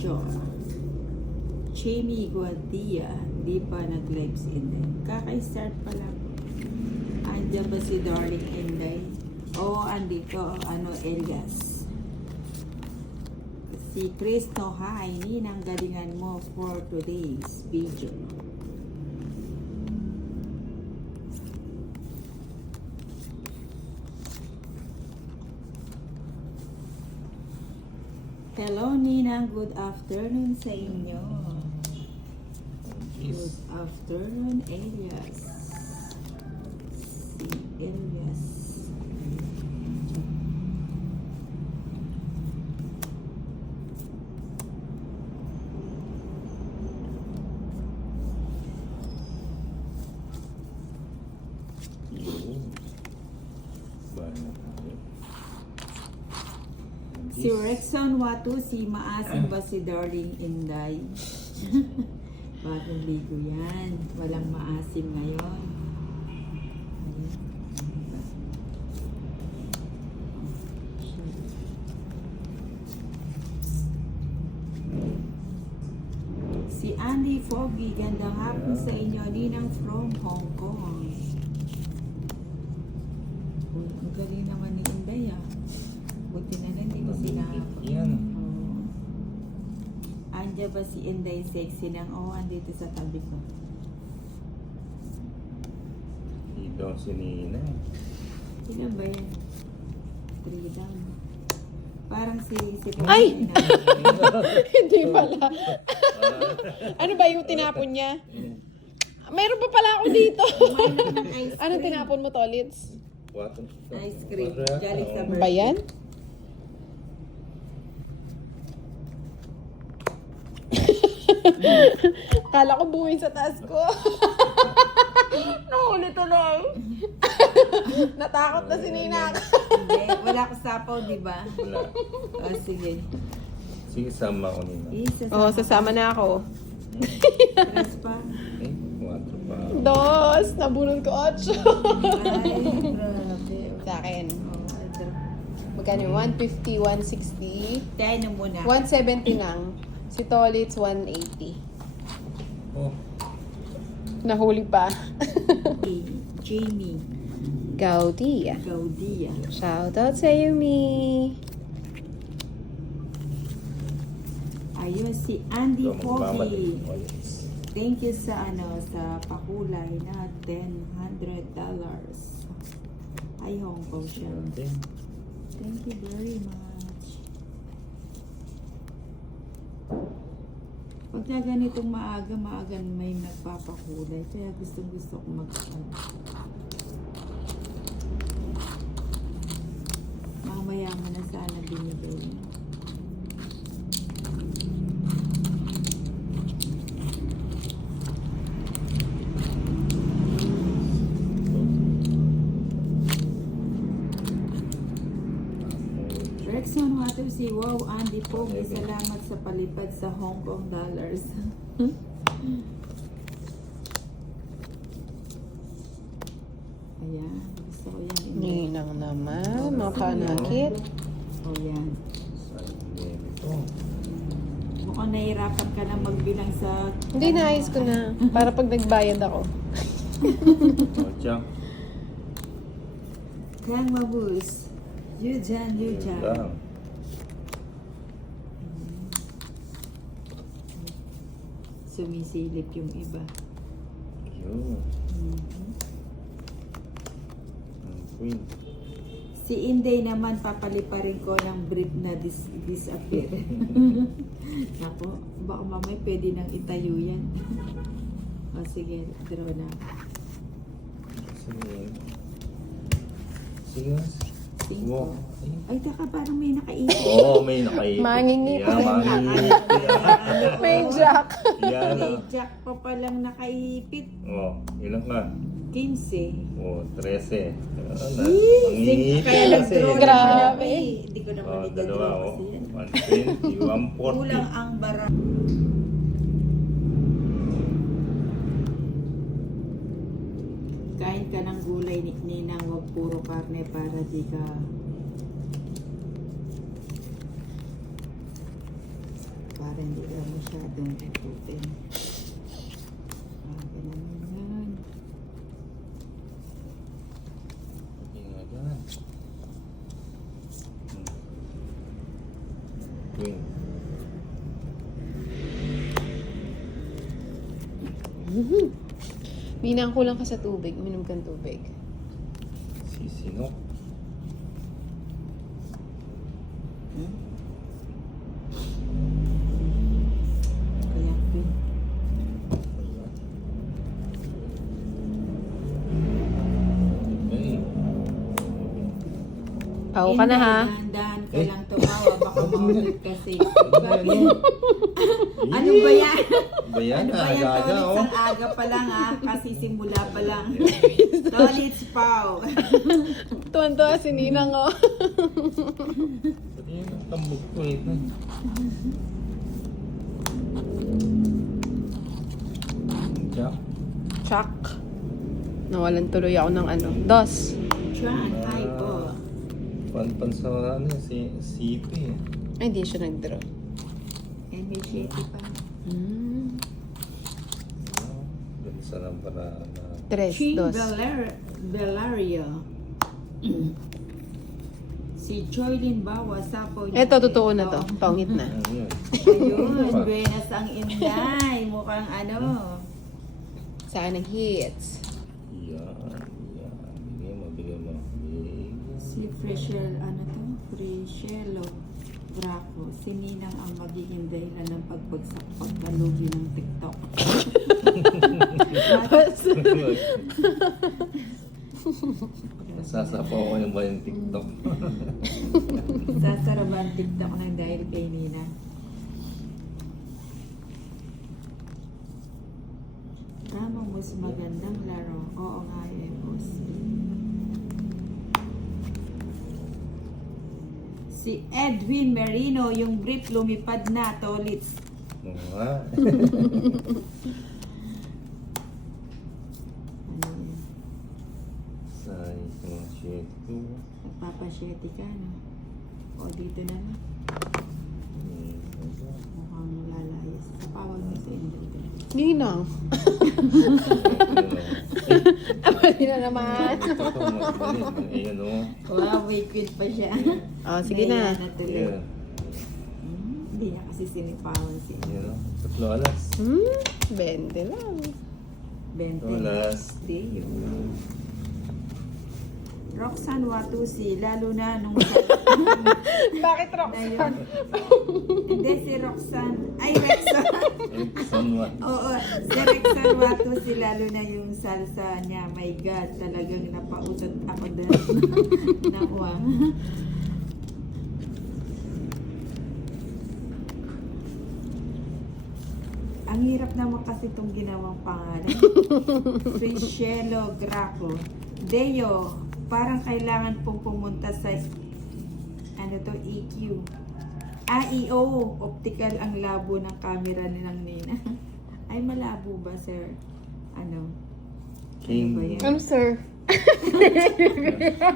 Major. Jamie Guadia, di pa nag-live si Inday. Kaka-start pa lang. Andiyan ba si Darling Inday? Oo, andito. Elias. Si Chris Nohay, ninang galingan mo for today's video. Hello, Ninang. Good afternoon sa inyo. Good afternoon, Elias. Si Elias. Si Rexon Watu, si maasim ba si Darling Inday? Bagong ligo yan. Walang maasim ngayon. Si Andy Foggy, gandang hapon sa inyo, ninang from Hong Kong. Uy, ang galing naman ni Inday ah. Buti na lang, hindi ko sinahapon. Yan. Andiyan ba si Inday Sexy nang andito sa tabi ko. Dito si Nina. Ilan ba yan? 3 lang. Parang si Ay! Hindi pala. Ano ba yung tinapon niya? Meron pa pala ako dito. Anong tinapon mo, Tolits? Ice cream. Galing sa Ba yan? Kala ko buhin sa taas ko. Nahuli tuloy. Natakot na si Nina. Hindi, wala ko sapaw, di ba? Wala. Sige. Sige, sama ko Nina. Oo, sasama na ako. 3 pa. 4 pa. 2, nabunod ko 8. Ay, grabe. Sa akin. Oh, Magkano yung 150, 160, tayo na muna. 170 lang. Si Tolits, 180. Oh, Nahuli pa. Jamie Gaudia. Gaudia. Shoutout sa iyo, Mi. Ayun, si Andy ito magmamali. Foggy. Thank you sa sa pakulay na $100. Ay, Hong Kong siya. Thank you very much. Pagka ganitong maaga may nagpapakulay. Kaya gusto ko mamaya mo na sana binibili. Rexon Water si Wow Andy Pogi, salamat sa palipad sa Hong Kong dollars. Ayan, gusto ko yan. Ninang naman, mapanakit. O yan. Ito. Mukhang nahirapan ka na magbilang sa... Hindi, naayos ko na. Para pag nagbayad ako. Oh, Jack. Kang Mabus. Yujan. Lang. Sumisilip yung iba. Yun. Ang queen. Si Inday naman, papaliparin ko ng brief na disappear. Ako, baka mamay pwede nang itayo yan. O sige, draw na. Sige. 5. Wow. Ay, taka, parang may nakaipit. Oo, may nakaipit. Mangingipit. Yeah, mangingipit. May jack. Yan. May jack pa palang nakaipit. Oh, ilan ka? 15. Oh, 13. Mangingipit kaya nag-draw Grabe. naman ako eh. Hindi ko naman Oh, i-draw dalawa. kasi yan. 120, 140. Kulang ang bara. Kain ka ng gulay ni Ninang, wag puro karne para di ka para hindi ka masyadong ikutin. Ganun yan. Ingat. Queen. Minang kulang ka sa tubig. Uminom kang tubig. Sisino. Hmm? Kaya queen. Okay. Pao ka na ha. Dahan ka lang tumawa, baka maulit kasi. Bakit? Ano ba yan? Bayan Ano na, ba yan, aga-aga, Tolits? oh. Ang aga pa lang kasi simula pa lang. Tolits, Pao. Tuwan-tuwa si Ninang oh. Pati yung tambog ko ito. Jack. Chuck. Nawalan tuloy ako ng ano. Dos. Tran, hi po. Pan sa ano, CP. Ay, hindi siya nag-draw. And may shitty pa. Ganisa lang para na... Tres, Ching dos. Valerio. Si Joylyn Bawa, sapo niya. Eto, totoo na to. Pangit na. Ano yun? Ayun, buenas ang inday. Mukhang ano. Saan ang hits? Yan. Bigyan mo. Si Freshel, ano to? Freshelo Braco. Si Ninang ang magiging dahilan ng pagbagsak pagkalugi ng TikTok. Nasasapaw ko yung ba yung TikTok? Sasarap ang TikTok ng dahil kay Nina. Tama, mas magandang laro. Oo nga eh, boss. Si Edwin Merino, yung brief lumipad na, Tolits. Oo nga. Ano yun? Size ng shit ko. Nagpapasyete ka, no? O, dito na na. Mukhang lalayas. Kapawag mo sa inyo. Ninang. Pwede na naman. Ayan o. Wow, may quit pa siya. Oh, sige na. Naiyan tuloy. Ayan. Hindi niya kasi sinipawan si Ayan o. Tatlo alas. 20 lang. 20. Alas. Deo. Roxanne Watusi, lalo na nung Bakit na Roxanne? yun. Hindi, si Roxanne. Ay, Rexon. Somewhat. Oo, si Roxanne Watusi, lalo na yung salsa niya. My God, talagang napautot ako doon. Nakuha. Ang hirap naman kasi itong ginawang pangalan. Freshelo Graco. Deo, parang kailangan pong pumunta sa ano to, EQ. EO, optical ang labo ng camera ng Nina. Ay, malabo ba, sir? Ano? King. Ano ba yan? Ano sir?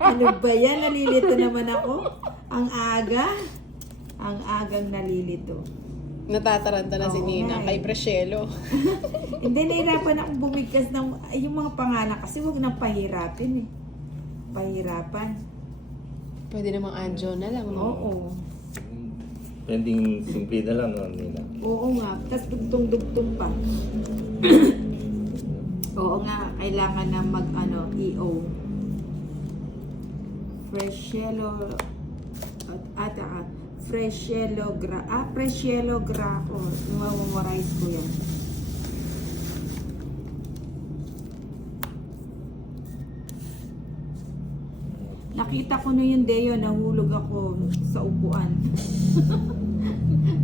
Ano ba yan? Nalilito naman ako. Ang aga. Ang agang nalilito. Natataranta na si Oo Nina nga kay eh. Precielo. Hindi, nahirapan akong bumigkas ng yung mga pangalan kasi huwag nang pahirapin eh. Pahirapan. Pwede namang Anjo na lang, no? Oo. Pwedeng simple na lang, no, Nina. Oo nga. Tapos dugtong-dugtong pa. Oo nga, kailangan na mag EO. Freshelo Freshelo Graco. Memorize ko yan. Nakita ko na yung Deo, nahulog ako sa upuan.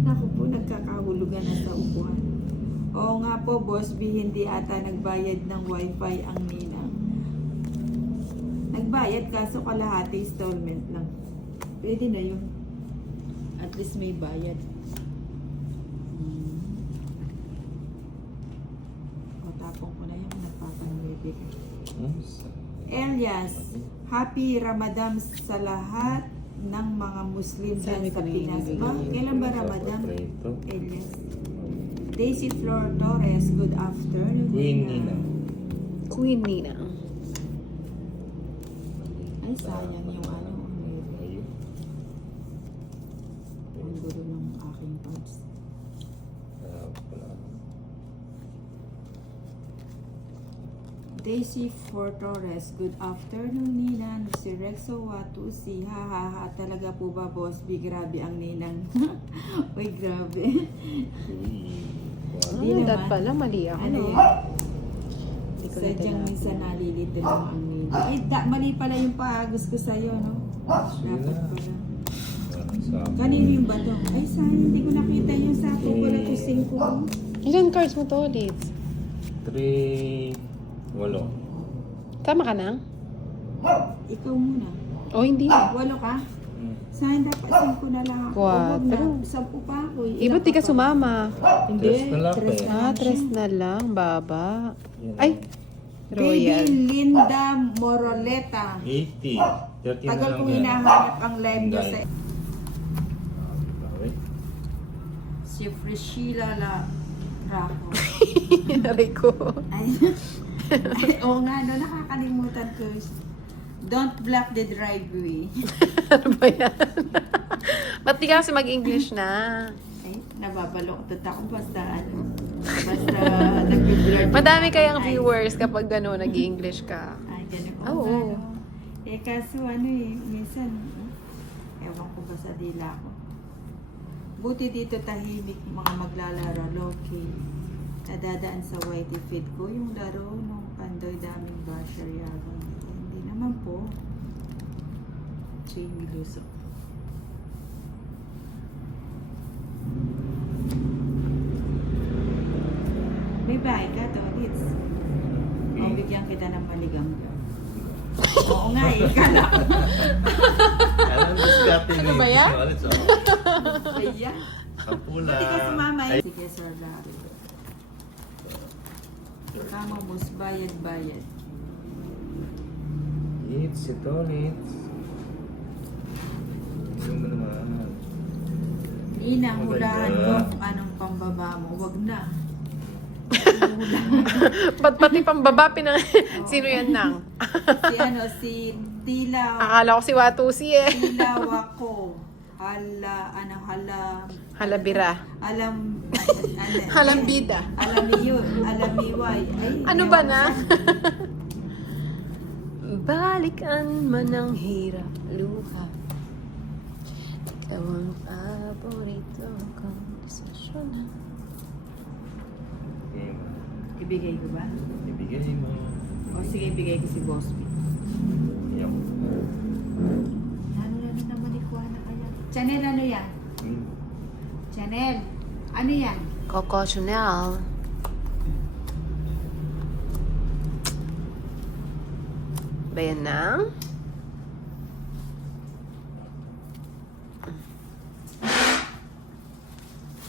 Naku po, nagkakahulugan na sa upuan. Oo nga po, Boss B, hindi ata nagbayad ng wifi ang Ninang. Nagbayad kaso kalahati installment lang. Pwede na yun. At least may bayad. O, tapong ko na yan. Nagpapangbibig. Elias, Happy Ramadan sa lahat ng mga Muslim dyan Sabi sa ko na yun, Pinas. ibigay Ba? yun. Kailan ba Ramadan? Paborito. Elias. Daisy Flor Torres, good afternoon. Queen Nina. Queen Nina. Ay, sayang yung ano. Ayun. Ang gulo ng aking parts. Wala. Daisy Flor Torres, good afternoon, Ninang. Si Rexo Watusi, ha ha ha. Talaga po ba, boss? B, grabe ang ninang. Uy, grabe. Di naman. Dat pala, mali ako. Ano no? yun? Hindi ko Sadyang natanggap. minsan nalilito lang ang ninang. Ay, mali pala yung paagos ko sa'yo, no? Dapat pala. Kanino yung bato? Ay, sayang, hindi ko nakita yung sapo ko na to 5. Ilan cards mo to ulit? 3, 8. Tama ka na? Ikaw muna. O hindi. 8 ka? Sayang, dapat 5 na lang ako. Huwag na, 10 pa ako. Eh, ba't di ka sumama? Hindi, Tres na lang, tres eh. na lang Tres siya. na lang, baba. Yan. Ay, Baby Royal. Linda Moroleta. 80. 30 na Tagal lang kong yan. hinahanap ang live niya sa... Okay. Si Priscilla Raco. Aray ko. Ay, oo nga, no, nakakalimutan ko. Don't block the driveway. Ano ba yan? Ba't di ka kasi mag-English na? Ay, nababaloktot ako basta ano. Basta nag-blur. Madami kayang viewers kapag gano'n nag-English ka. Ay, ganun. Oo. Oo. Nga, no. Eh, kaso ano eh, minsan, ewan ko ba sa dila ko. Buti dito tahimik mga maglalaro, low-key. Nadadaan sa whitey feed ko yung laro nung Pandoy daming basher yabang. Hindi naman po. Jamie Luso. May bahay ka to, Litz. O, bigyan kita ng maligangga. Oo nga eh, kala ko. Ano ba yan? Ayan. Kapula. Buti ka sumama eh. Sige, Sir Larry. Kama mo, bayad-bayad. It's ito, it's. Yung mo naman. Ninang, Oh my hulahan God. ko kung anong pambaba mo. Wag na. Ba't pati pambaba Sino yan nang? Si ano, si Tilaw. Akala ko si Watusi eh. Tilaw ako. Halabira. Halambida. Halambida. Alamiway. Ay, Ano ba na? Balikan man ang hirap luha. Ikaw ang paborito kong desisyon. Ibigay ko ba? Ibigay mo. O sige, ibigay ko si Boss B. Iyak. Ano naman ni Juana kaya? Chanel, ano yan? Chanel, ano yan? Coco Chanel. Ba yan na?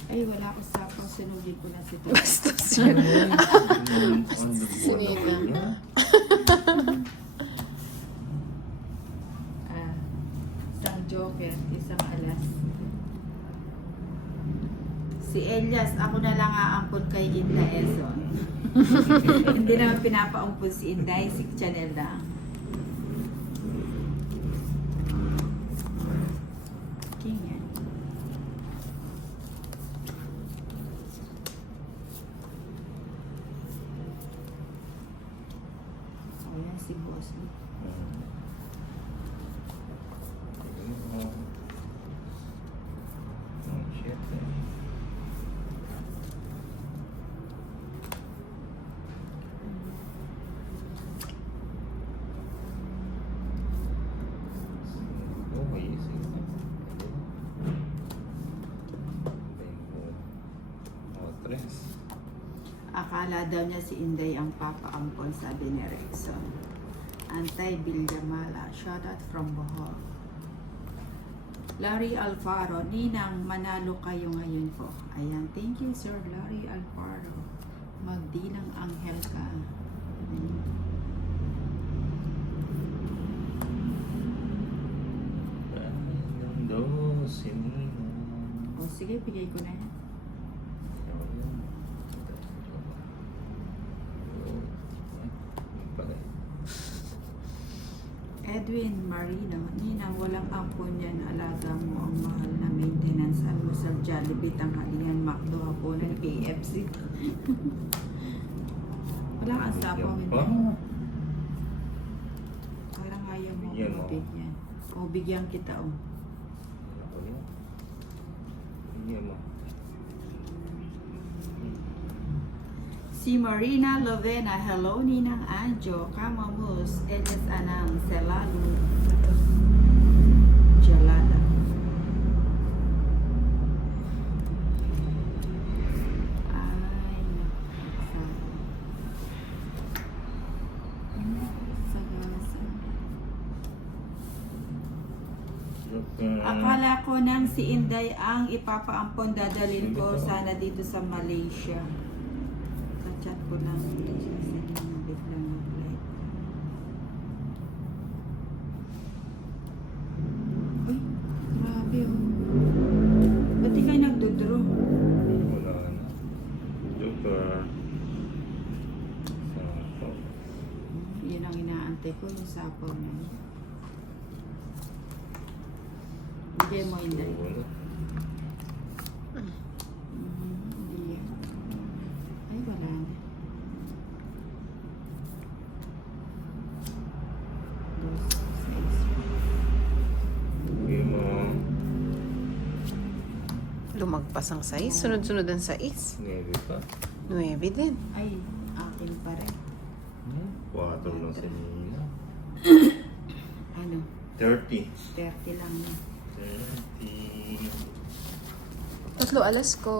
Ay, wala ko sa sunugin ko na si Tito. Bastos yan. Sige na. Isang joker, isang alas. Si Elias, ako na lang aampun kay Inda Eson. Hindi naman pinapaumpun si Inday, si Chanel lang. King yan. O yan si Boss. Oh, shit. Oh, easy. Oh, tres. Akala daw niya si Inday ang papaampon, sabi ni Rexon. Antay Bilyamala, shoutout from Bohol. Larry Alfaro, Ninang, manalo kayo ngayon po. Ayan, thank you Sir Larry Alfaro. Magdilang anghel ka. si Nina. O sige, bigay ko na yan. Edwin Marino, Ninang, walang ampon yan. Alaga mo ang mahal na maintenance. Almusal, Jollibee, tanghalian, McDo, hapunan, KFC. Walang asapo. Parang ayaw mo Bigyan mo. ako bigyan. O, bigyan kita, o. Si Marina Lovena, hello Ninang Anjo, Kamamus, Elias Anang, Selalu, Jalada. Ay, sagasa. Akala ko nang si Inday ang ipapaampon, dadalhin ko sana dito sa Malaysia. Chat ko lang siya sa biglang nag-live. Uy, grabe oh. Ba't di kayo nagdodraw? Wala na. Joker. Sapo. Yun ang inaantay ko, yung sapaw na yun. Bigay mo Inday. Wala. Hindi yan. Ay, wala na. Lumagpas ang 6. Sunod-sunod ang 6. Navy pa. 9 din. Ay, akin pa rin. 4 lang si Nina. Ano? 30. 30 lang yun. 30. 3 alas ko.